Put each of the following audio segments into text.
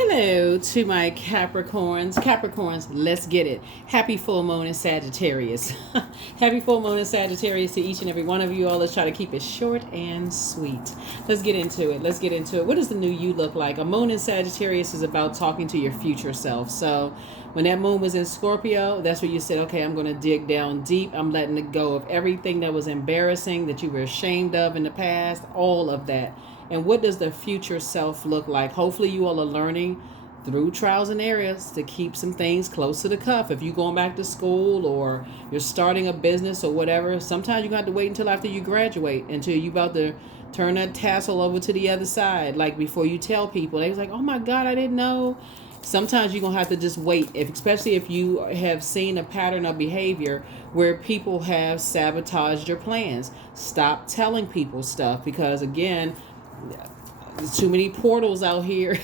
Hello to my Capricorns. Capricorns, let's get it. Happy full moon in Sagittarius. Happy full moon in Sagittarius to each and every one of you all. Let's try to keep it short and sweet. Let's get into it. Let's get into it. What does the new you look like? A moon in Sagittarius is about talking to your future self. So when that moon was in Scorpio, that's where you said, okay, I'm going to dig down deep. I'm letting it go of everything that was embarrassing, that you were ashamed of in the past, all of that. And what does the future self look like? Hopefully you all are learning through trials and errors to keep some things close to the cuff. If you're going back to school or you're starting a business or whatever, sometimes you're going to have to wait until after you graduate, until you're about to turn that tassel over to the other side. Like before you tell people, they was like, oh my God, I didn't know. Sometimes you're going to have to just wait, especially if you have seen a pattern of behavior where people have sabotaged your plans. Stop telling people stuff because, again, there's too many portals out here.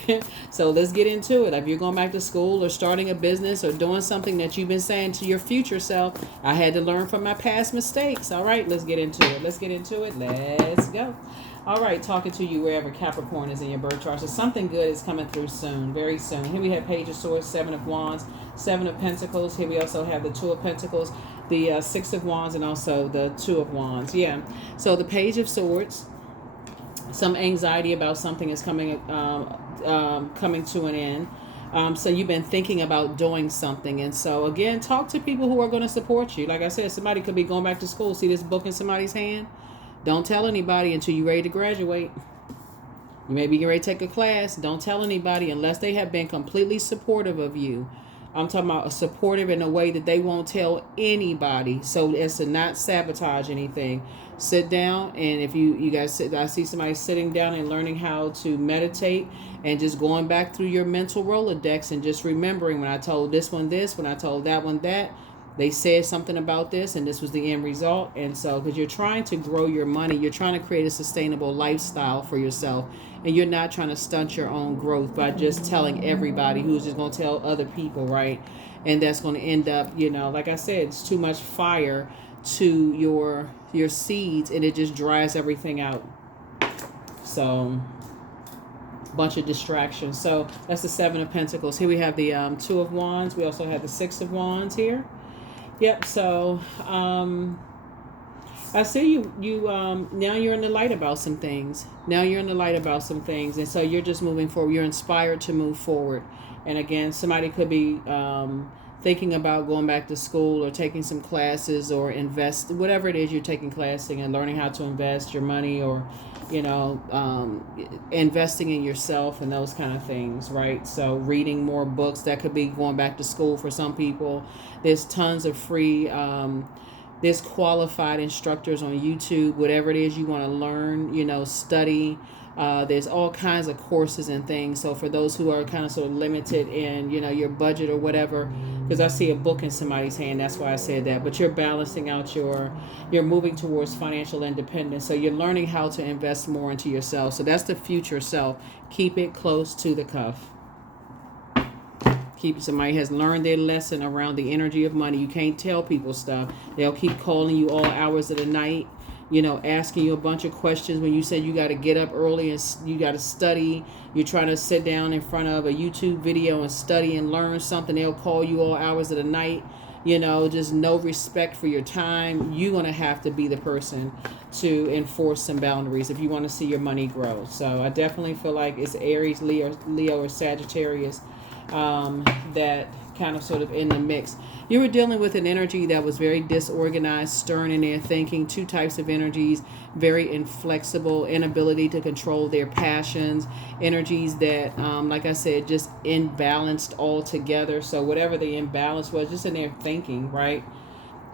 So let's get into it. If you're going back to school or starting a business or doing something that you've been saying to your future self, I had to learn from my past mistakes. All right, let's get into it. Let's get into it. Let's go. All right, talking to you wherever Capricorn is in your birth chart. So something good is coming through soon, very soon. Here we have Page of Swords, Seven of Wands, Seven of Pentacles. Here we also have the Two of Pentacles, the Six of Wands, and also the Two of Wands. Yeah. So the Page of Swords. Some anxiety about something is coming to an end. So you've been thinking about doing something. And so, again, talk to people who are going to support you. Like I said, somebody could be going back to school. See this book in somebody's hand? Don't tell anybody until you're ready to graduate. You may be getting ready to take a class. Don't tell anybody unless they have been completely supportive of you. I'm talking about supportive in a way that they won't tell anybody, so as to not sabotage anything. Sit down, and if you guys sit, I see somebody sitting down and learning how to meditate and just going back through your mental Rolodex and just remembering when I told this one this, when I told that one that, they said something about this and this was the end result. And so because you're trying to grow your money, you're trying to create a sustainable lifestyle for yourself, and you're not trying to stunt your own growth by just telling everybody who's just going to tell other people, right? And that's going to end up, like I said, it's too much fire to your seeds, and it just dries everything out. So bunch of distractions. So that's the Seven of Pentacles. Here we have the Two of Wands. We also have the Six of Wands here. Yep. So I see you now you're in the light about some things. And so you're just moving forward. You're inspired to move forward. And again, somebody could be thinking about going back to school or taking some classes or invest, whatever it is you're taking classes and learning how to invest your money, or investing in yourself and those kind of things, right? So reading more books. That could be going back to school for some people. There's tons of free there's qualified instructors on YouTube, whatever it is you want to learn, study. There's all kinds of courses and things. So for those who are kind of sort of limited in, your budget or whatever, because I see a book in somebody's hand, that's why I said that. But you're balancing out you're moving towards financial independence. So you're learning how to invest more into yourself. So that's the future self. Keep it close to the cuff. Somebody has learned their lesson around the energy of money. You can't tell people stuff. They'll keep calling you all hours of the night, asking you a bunch of questions when you said you got to get up early and you got to study. You're trying to sit down in front of a YouTube video and study and learn something. They'll call you all hours of the night. Just no respect for your time. You're going to have to be the person to enforce some boundaries if you want to see your money grow. So I definitely feel like it's Aries, Leo or Sagittarius that kind of sort of in the mix. You were dealing with an energy that was very disorganized, stern in their thinking. Two types of energies, very inflexible, inability to control their passions, energies that, like I said, just imbalanced altogether. So whatever the imbalance was, just in their thinking, right?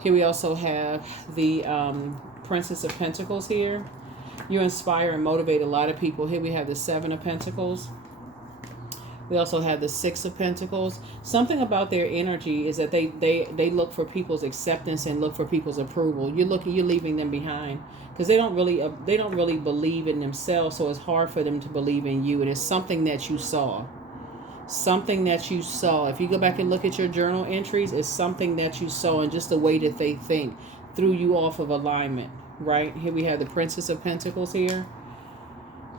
Here we also have the Princess of Pentacles here. You inspire and motivate a lot of people. Here we have the Seven of Pentacles. We also have the Six of Pentacles. Something about their energy is that they look for people's acceptance and look for people's approval. You're leaving them behind because they don't really believe in themselves. So it's hard for them to believe in you. And it's something that you saw. If you go back and look at your journal entries, it's something that you saw, and just the way that they think threw you off of alignment. Right here we have the Princess of Pentacles here.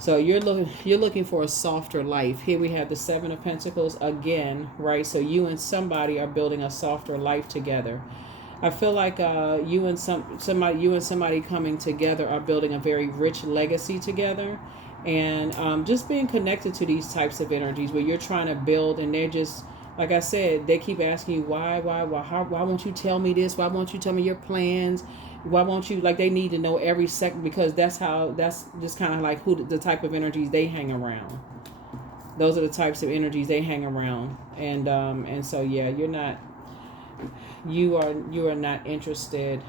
So you're looking for a softer life. Here we have the Seven of Pentacles again, right? So you and somebody are building a softer life together. I feel like you and somebody coming together are building a very rich legacy together, and just being connected to these types of energies where you're trying to build, and they're just, like I said, they keep asking you why, why won't you tell me this? Why won't you tell me your plans? Why won't you, like, they need to know every second, because that's just kind of like the type of energies they hang around. Those are the types of energies they hang around, and so yeah, you are not interested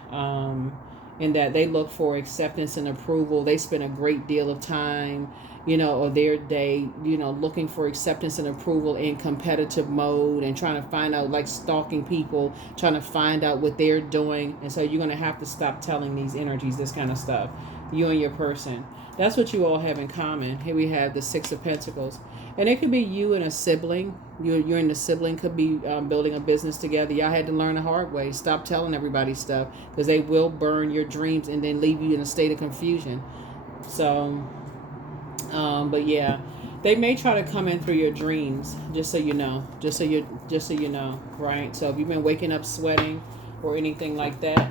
in that. They look for acceptance and approval. They spend a great deal of time, or their day, looking for acceptance and approval in competitive mode, and trying to find out, like stalking people, trying to find out what they're doing. And so you're going to have to stop telling these energies this kind of stuff, you and your person. That's what you all have in common. Here we have the Six of Pentacles. And it could be you and a sibling. You and the sibling could be building a business together. Y'all had to learn the hard way. Stop telling everybody stuff, because they will burn your dreams and then leave you in a state of confusion. So, but yeah, they may try to come in through your dreams, just so you know. Just so you know, right? So if you've been waking up sweating or anything like that,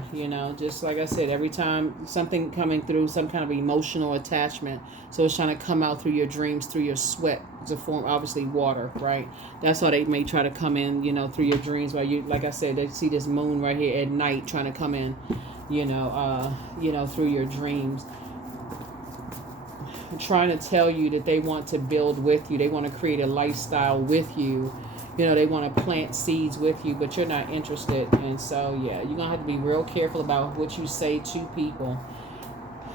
just like I said, every time something coming through, some kind of emotional attachment, so it's trying to come out through your dreams, through your sweat. It's a form, obviously, water, right? That's why they may try to come in, through your dreams, while you, like I said, they see this moon right here at night trying to come in, through your dreams, trying to tell you that they want to build with you. They want to create a lifestyle with you. They want to plant seeds with you, but you're not interested. And so, yeah, you're going to have to be real careful about what you say to people.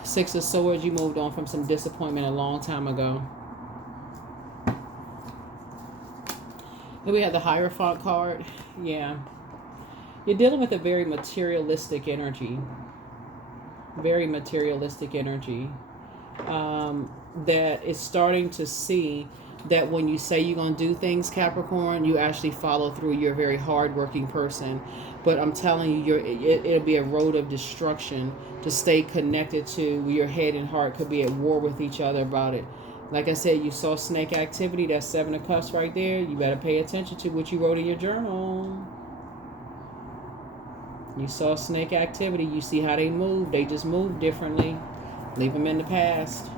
Six of Swords, you moved on from some disappointment a long time ago. Then we have the Hierophant card. Yeah. You're dealing with a very materialistic energy. Very materialistic energy. That is starting to see that when you say you're going to do things, Capricorn, you actually follow through. You're a very hardworking person. But I'm telling you, it'll be a road of destruction to stay connected to. Your head and heart could be at war with each other about it. Like I said, you saw snake activity. That's Seven of Cups right there. You better pay attention to what you wrote in your journal. You saw snake activity. You see how they move. They just move differently. Leave them in the past.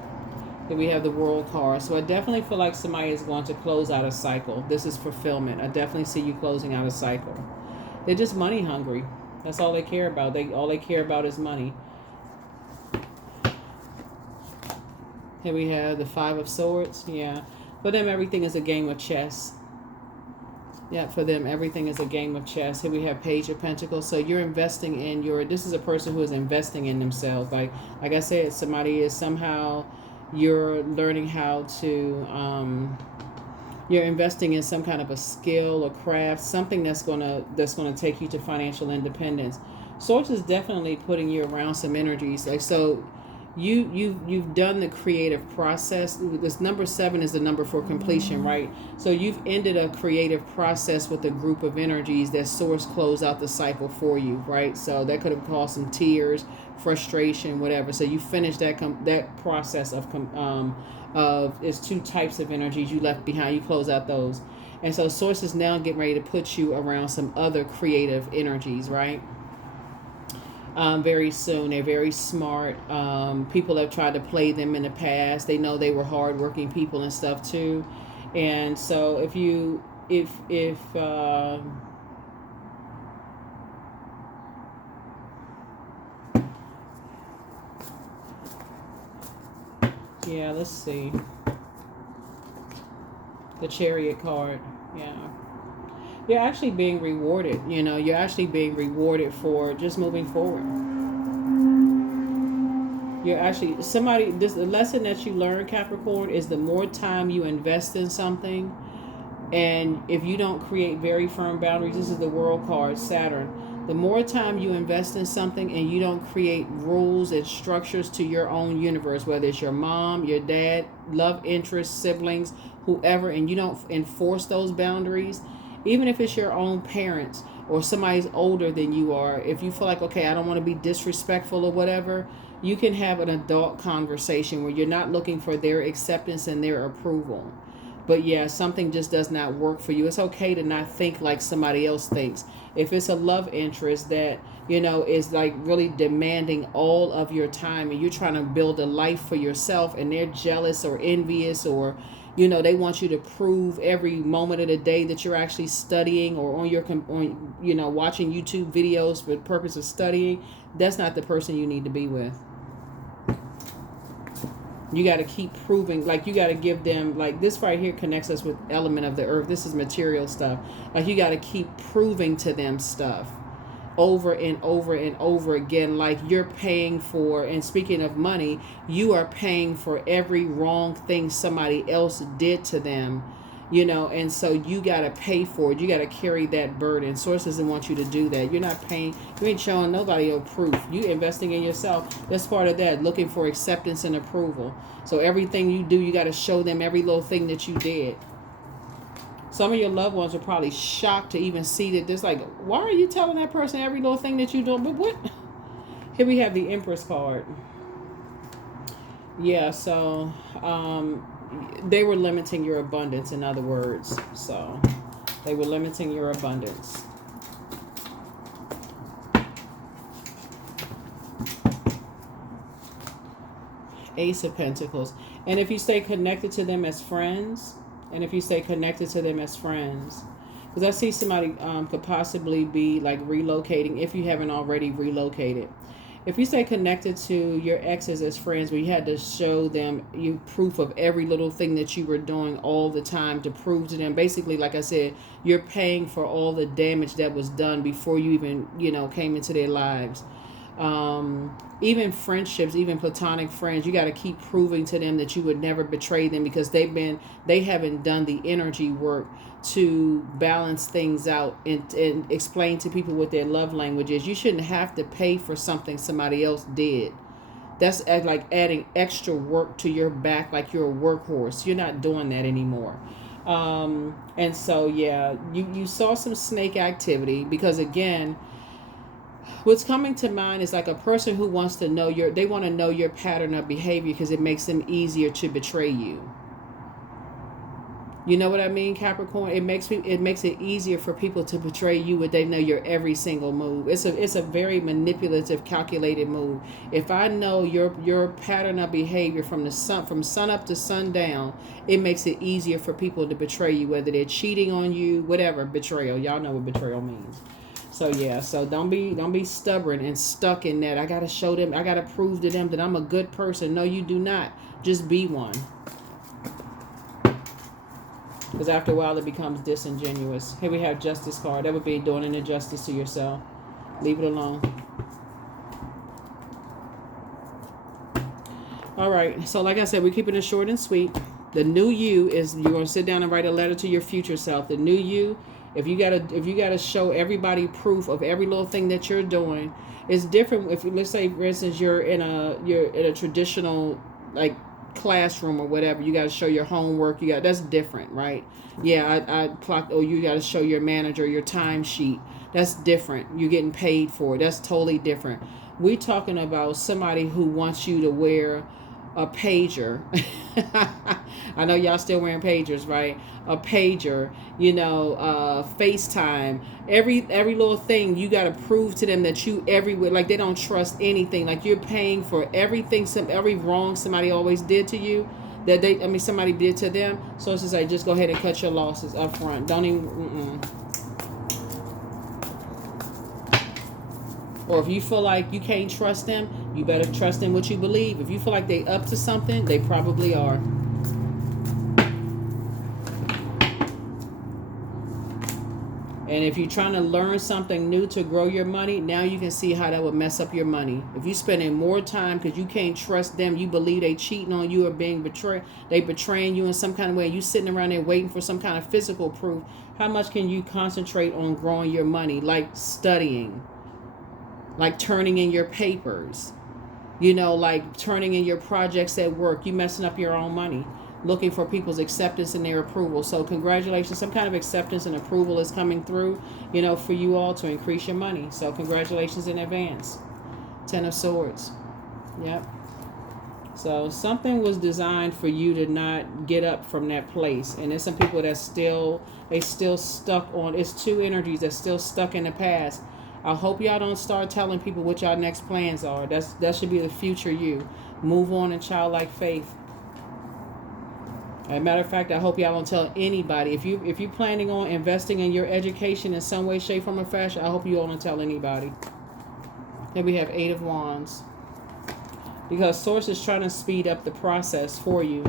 Then we have the World card. So I definitely feel like somebody is going to close out a cycle. This is fulfillment. I definitely see you closing out a cycle. They're just money hungry. That's all they care about. All they care about is money. Here we have the Five of Swords. Yeah. For them, everything is a game of chess. Yeah, for them, everything is a game of chess. Here we have Page of Pentacles. So you're investing in this is a person who is investing in themselves. Like I said, somebody is somehow, you're learning how to, you're investing in some kind of a skill or craft, something that's gonna take you to financial independence. Swords is definitely putting you around some energies. Like, so you've done the creative process. This number 7 is the number for completion, right? So you've ended a creative process with a group of energies that Source closed out the cycle for you, right? So that could have caused some tears, frustration, whatever. So you finished that process of it's 2 types of energies you left behind. You close out those, and so Source is now getting ready to put you around some other creative energies, right? Very soon. They're very smart. People have tried to play them in the past. They know they were hardworking people and stuff too. And so if yeah, let's see. The Chariot card. Yeah. You're actually being rewarded. You're actually being rewarded for just moving forward. You're actually, the lesson that you learn, Capricorn, is the more time you invest in something, and if you don't create very firm boundaries, this is the World card, Saturn. The more time you invest in something and you don't create rules and structures to your own universe, whether it's your mom, your dad, love interest, siblings, whoever, and you don't enforce those boundaries, even if it's your own parents or somebody's older than you are, if you feel like, okay, I don't want to be disrespectful or whatever, You can have an adult conversation where you're not looking for their acceptance and their approval. But yeah, something just does not work for you. It's okay to not think like somebody else thinks. If it's a love interest that, is like really demanding all of your time, and you're trying to build a life for yourself, and they're jealous or envious, or they want you to prove every moment of the day that you're actually studying, or watching YouTube videos for the purpose of studying, that's not the person you need to be with. You got to keep proving, like you got to give them, like this right here connects us with element of the earth. This is material stuff. Like you got to keep proving to them stuff over and over and over again. Like you're paying for, and speaking of money, you are paying for every wrong thing somebody else did to them, and so you got to pay for it. You got to carry that burden. Source doesn't want you to do that. You're not paying, you ain't showing nobody no proof. You investing in yourself. That's part of that, looking for acceptance and approval. So everything you do, you got to show them every little thing that you did. Some of your loved ones are probably shocked to even see that. There's like, why are you telling that person every little thing that you're doing? But what? Here we have the Empress card. Yeah, so they were limiting your abundance, in other words. So they were limiting your abundance. Ace of Pentacles. And if you stay connected to them as friends, because I see somebody could possibly be like relocating, if you haven't already relocated. If you stay connected to your exes as friends, where you had to show them you proof of every little thing that you were doing all the time to prove to them, basically, like I said, you're paying for all the damage that was done before you even, came into their lives. Even friendships, even platonic friends, you got to keep proving to them that you would never betray them, because they haven't done the energy work to balance things out and explain to people what their love language is. You shouldn't have to pay for something somebody else did. That's like adding extra work to your back, like you're a workhorse. You're not doing that anymore. And so, yeah, you saw some snake activity, because again, what's coming to mind is like a person who wants to know they want to know your pattern of behavior, because it makes them easier to betray you. You know what I mean, Capricorn? It makes it easier for people to betray you when they know your every single move. It's a very manipulative, calculated move. If I know your pattern of behavior from sun up to sundown, it makes it easier for people to betray you, whether they're cheating on you, whatever. Betrayal. Y'all know what betrayal means. So yeah, so don't be stubborn and stuck in that. I got to show them, I got to prove to them that I'm a good person. No, you do not. Just be one. Because after a while it becomes disingenuous. Here we have Justice card. That would be doing an injustice to yourself. Leave it alone. All right. So like I said, we're keeping it short and sweet. The new you is, you're going to sit down and write a letter to your future self. The new you, if you gotta show everybody proof of every little thing that you're doing, it's different. If let's say, for instance, you're in a traditional like classroom or whatever, you got to show your homework. That's different, right? Yeah, I clocked. Oh, you got to show your manager your timesheet. That's different. You're getting paid for it. That's totally different. We're talking about somebody who wants you to wear a pager. I know y'all still wearing pagers, right? A pager, FaceTime, every little thing. You got to prove to them that you everywhere, like they don't trust anything. Like you're paying for everything, every wrong somebody always did to you, that somebody did to them. So it's just like, just go ahead and cut your losses up front. Don't even. Or if you feel like you can't trust them, you better trust in what you believe. If you feel like they up to something, they probably are. And if you're trying to learn something new to grow your money, now you can see how that would mess up your money. If you're spending more time because you can't trust them, you believe they cheating on you or being betrayed, they betraying you in some kind of way, you sitting around there waiting for some kind of physical proof, how much can you concentrate on growing your money? Like studying, like turning in your papers, like turning in your projects at work. You messing up your own money, looking for people's acceptance and their approval. So congratulations, some kind of acceptance and approval is coming through, for you all to increase your money. So congratulations in advance. 10 of Swords. Yep. So something was designed for you to not get up from that place. And there's some people that still stuck on, it's two energies that's still stuck in the past. I hope y'all don't start telling people what y'all next plans are. That should be the future you. Move on in childlike faith. As a matter of fact, I hope y'all don't tell anybody. If you planning on investing in your education in some way, shape, form, or fashion, I hope you don't tell anybody. Then we have 8 of Wands. Because Source is trying to speed up the process for you.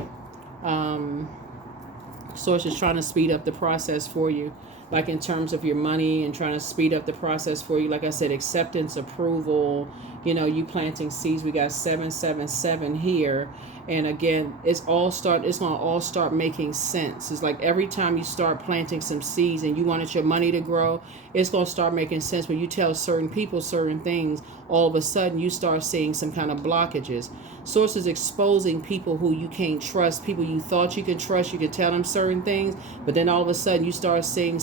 Source is trying to speed up the process for you. Like in terms of your money and trying to speed up the process for you. Like I said, acceptance, approval, you planting seeds. We got 777 here. And again, it's going to all start making sense. It's like every time you start planting some seeds and you wanted your money to grow, it's going to start making sense. When you tell certain people certain things, all of a sudden you start seeing some kind of blockages. Source is exposing people who you can't trust, people you thought you could trust. You could tell them certain things, but then all of a sudden you start seeing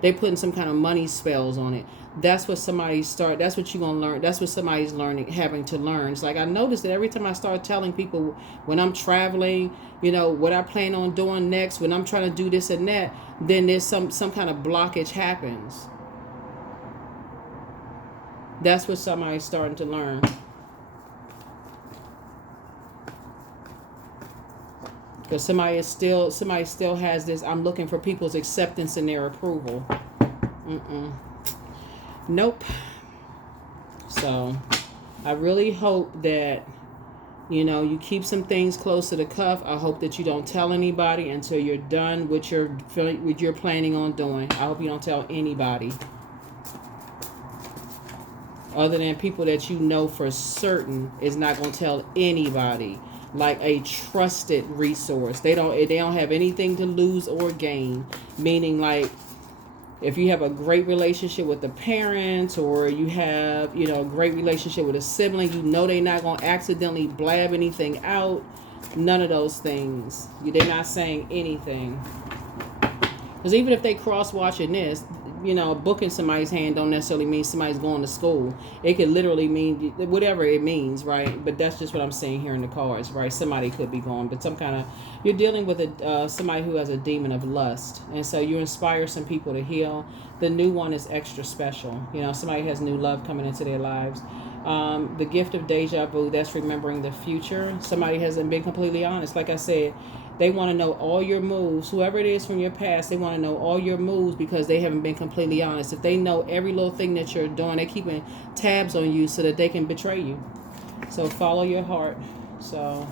they putting some kind of money spells on it. That's what that's what you're going to learn. That's what somebody's having to learn. It's like I noticed that every time I start telling people when I'm traveling, what I plan on doing next, when I'm trying to do this and that, then there's some kind of blockage happens. That's what somebody's starting to learn. Because somebody still has this, I'm looking for people's acceptance and their approval. Nope. So I really hope that you keep some things close to the cuff. I hope that you don't tell anybody until you're done with what you're planning on doing. I hope you don't tell anybody other than people that you know for certain is not going to tell anybody. Like a trusted resource. They don't have anything to lose or gain. Meaning, like, if you have a great relationship with the parents, or you have, a great relationship with a sibling, they're not going to accidentally blab anything out. None of those things. They're not saying anything. Because even if they cross-watching this, booking somebody's hand don't necessarily mean somebody's going to school. It could literally mean whatever it means, right? But that's just what I'm saying here in the cards, right? Somebody could be going, but you're dealing with somebody who has a demon of lust. And so you inspire some people to heal. The new one is extra special. Somebody has new love coming into their lives. The gift of deja vu, that's remembering the future. Somebody hasn't been completely honest. Like I said, they want to know all your moves. Whoever it is from your past, they want to know all your moves because they haven't been completely honest. If they know every little thing that you're doing, they're keeping tabs on you so that they can betray you. So follow your heart. So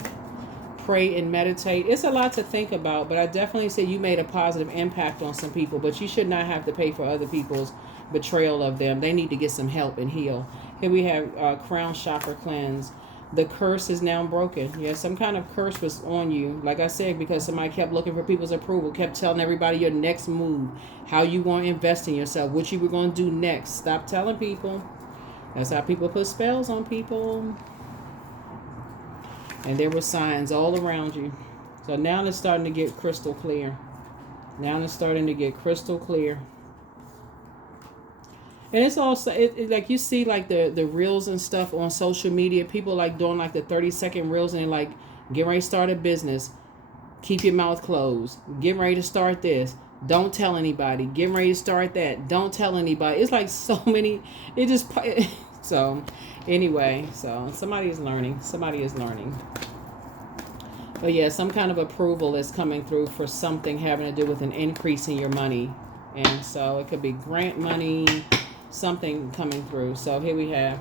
pray and meditate. It's a lot to think about, but I definitely say you made a positive impact on some people, but you should not have to pay for other people's betrayal of them. They need to get some help and heal. Here we have crown chakra cleanse. The curse is now broken. Yeah, some kind of curse was on you. Like I said, because somebody kept looking for people's approval, kept telling everybody your next move, how you want to invest in yourself, what you were going to do next. Stop telling people. That's how people put spells on people. And there were signs all around you. So now it's starting to get crystal clear. Now it's starting to get crystal clear. And it's also, like you see like the reels and stuff on social media. People like doing like the 30-second reels and like, get ready to start a business. Keep your mouth closed. Get ready to start this. Don't tell anybody. Get ready to start that. Don't tell anybody. It's like so many. It just, so anyway, so somebody is learning. Somebody is learning. But yeah, some kind of approval is coming through for something having to do with an increase in your money. And so it could be grant money, something coming through. So here we have,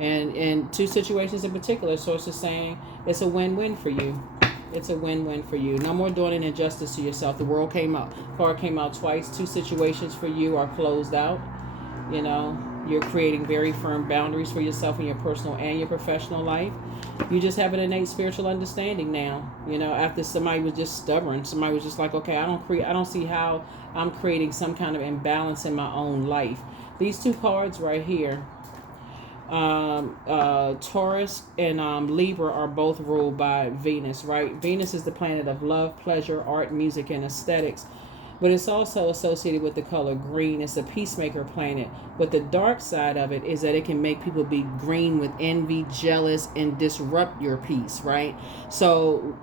and in two situations in particular, Source is saying it's a win-win for you. It's a win-win for you. No more doing an injustice to yourself. The world card came out twice. Two situations for you are closed out. You're creating very firm boundaries for yourself in your personal and your professional life. You just have an innate spiritual understanding now. After somebody was just stubborn, somebody was just like, okay, I don't see how I'm creating some kind of imbalance in my own life. These two cards right here, Taurus and Libra are both ruled by Venus, right? Venus is the planet of love, pleasure, art, music, and aesthetics. but it's also associated with the color green. It's a peacemaker planet. But the dark side of it is that it can make people be green with envy, jealous, and disrupt your peace, right? So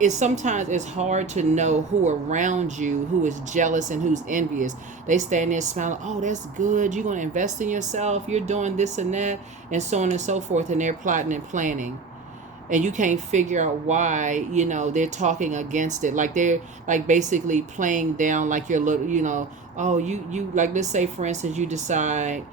it's sometimes it's hard to know who around you who is jealous and who's envious. They stand there smiling, oh, that's good, you're going to invest in yourself, you're doing this and that, and so on and so forth, and they're plotting and planning, and you can't figure out why, they're talking against it, like they're like basically playing down like your little, oh, you like, let's say for instance you decide,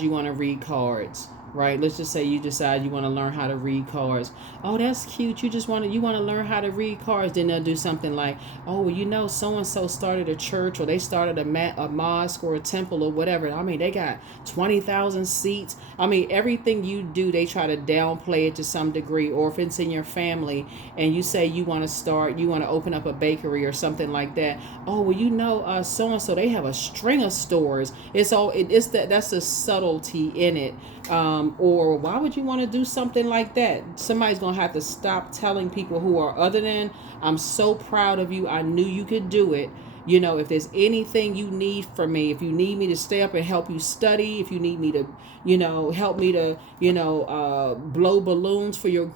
you want to read cards, right? Let's just say you decide you want to learn how to read cards. Oh, that's cute. You want to learn how to read cards. Then they'll do something like, oh, well, so and so started a church, or they started a mosque or a temple or whatever. I mean, they got 20,000 seats. I mean, everything you do, they try to downplay it to some degree. Or if it's in your family and you say you want to open up a bakery or something like that. Oh, well, so and so, they have a string of stores. That's the subtlety in it. Or why would you want to do something like that? Somebody's going to have to stop telling people who are other than, I'm so proud of you, I knew you could do it. If there's anything you need from me, if you need me to stay up and help you study, if you need me to, help me to, blow balloons for your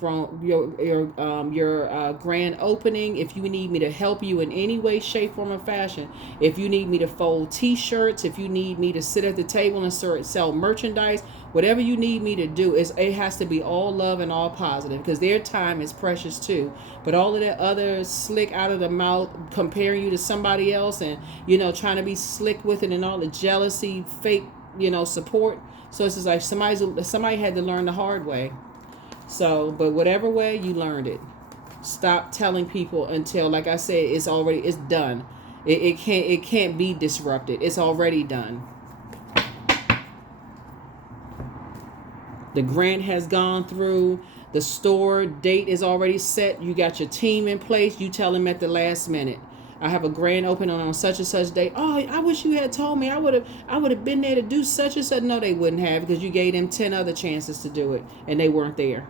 grand opening, if you need me to help you in any way, shape, form, or fashion, if you need me to fold t-shirts, if you need me to sit at the table and sell merchandise, whatever you need me to do, it has to be all love and all positive, because their time is precious too. But all of that other slick out of the mouth, comparing you to somebody else, and trying to be slick with it, and all the jealousy, fake support. So it's just like somebody had to learn the hard way. So, but whatever way, you learned it. Stop telling people until, like I said, it's done. It can't be disrupted. It's already done. The grant has gone through. The store date is already set. You got your team in place. You tell them at the last minute, I have a grand opening on such and such date. Oh, I wish you had told me. I would have been there to do such and such. No, they wouldn't have, because you gave them 10 other chances to do it and they weren't there.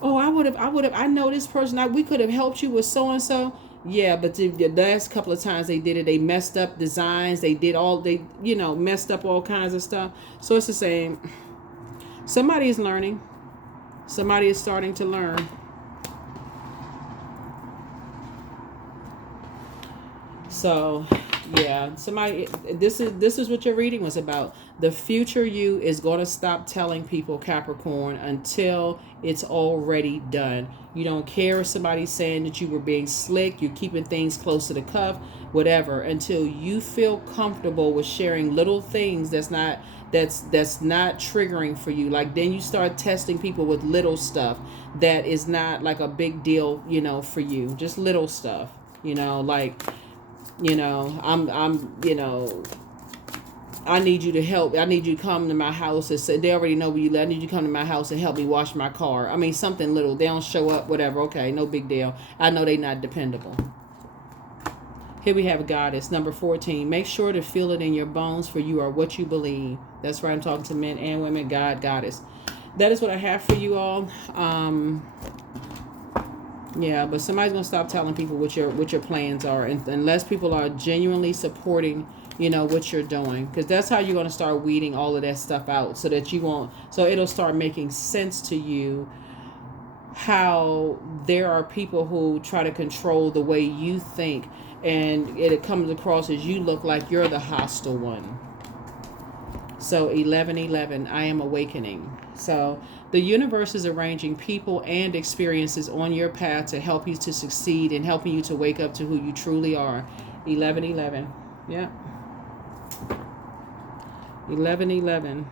Oh, I would have. I know this person. We could have helped you with so and so. Yeah, but the last couple of times they did it, they messed up designs. They messed up all kinds of stuff. So it's the same. Somebody is learning. Somebody is starting to learn. So, yeah, this is what your reading was about. The future you is going to stop telling people, Capricorn, until it's already done. You don't care if somebody's saying that you were being slick, you're keeping things close to the cuff, whatever, until you feel comfortable with sharing little things that's not triggering for you. Like, then you start testing people with little stuff that is not like a big deal, for you. Just little stuff, like, I need you to help. I need you to come to my house and say, they already know where you live. I need you to come to my house and help me wash my car. I mean, something little. They don't show up, whatever. Okay, no big deal. I know they're not dependable. Here we have a Goddess, number 14. Make sure to feel it in your bones, for you are what you believe. That's right. I'm talking to men and women. Goddess. That is what I have for you all. Yeah, but somebody's gonna stop telling people what your plans are, and unless people are genuinely supporting, what you're doing, because that's how you're gonna start weeding all of that stuff out, so that it'll start making sense to you how there are people who try to control the way you think, and it comes across as you look like you're the hostile one. So 11:11, I am awakening. So the universe is arranging people and experiences on your path to help you to succeed and helping you to wake up to who you truly are. 11:11. Yeah. 11:11.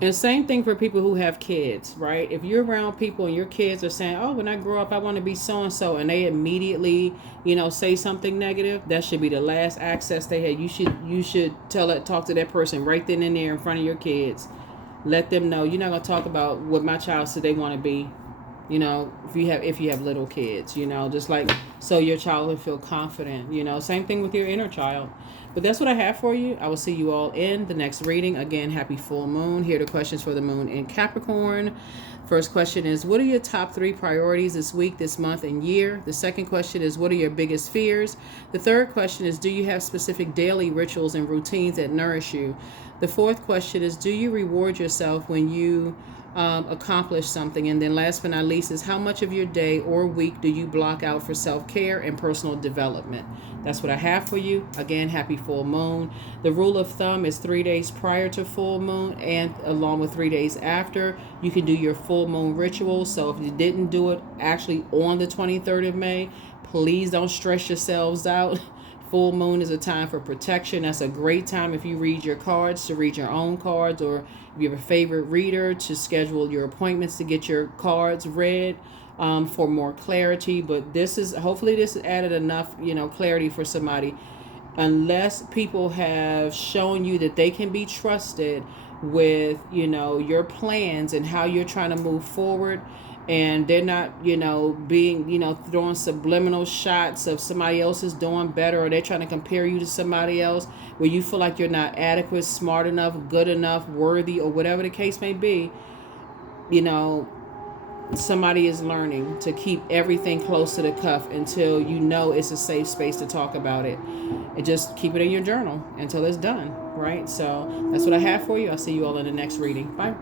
And same thing for people who have kids, right? If you're around people and your kids are saying, oh, when I grow up, I want to be so-and-so, and they immediately, say something negative, that should be the last access they had. You should talk to that person right then and there in front of your kids. Let them know, you're not going to talk about what my child said they want to be. You know, if you have little kids, you know, just like so your child will feel confident. You know, same thing with your inner child. But that's what I have for you. I will see you all in the next reading. Again, happy full moon. Here are the questions for the moon in Capricorn. First question is, what are your top 3 priorities this week, this month, and year? The second question is, what are your biggest fears? The third question is, do you have specific daily rituals and routines that nourish you? The fourth question is, do you reward yourself when you accomplish something? And then last but not least is, how much of your day or week do you block out for self-care and personal development? That's what I have for you. Again, happy full moon. The rule of thumb is 3 days prior to full moon and along with 3 days after. You can do your full moon ritual. So if you didn't do it actually on the 23rd of May, please don't stress yourselves out. Full moon is a time for protection. That's a great time if you read your cards to read your own cards, or if you have a favorite reader to schedule your appointments to get your cards read for more clarity. But hopefully this added enough, clarity for somebody. Unless people have shown you that they can be trusted with, your plans and how you're trying to move forward, and they're not, being, throwing subliminal shots of somebody else is doing better, or they're trying to compare you to somebody else where you feel like you're not adequate, smart enough, good enough, worthy, or whatever the case may be, somebody is learning to keep everything close to the cuff until it's a safe space to talk about it. And just keep it in your journal until it's done, right? So that's what I have for you. I'll see you all in the next reading. Bye.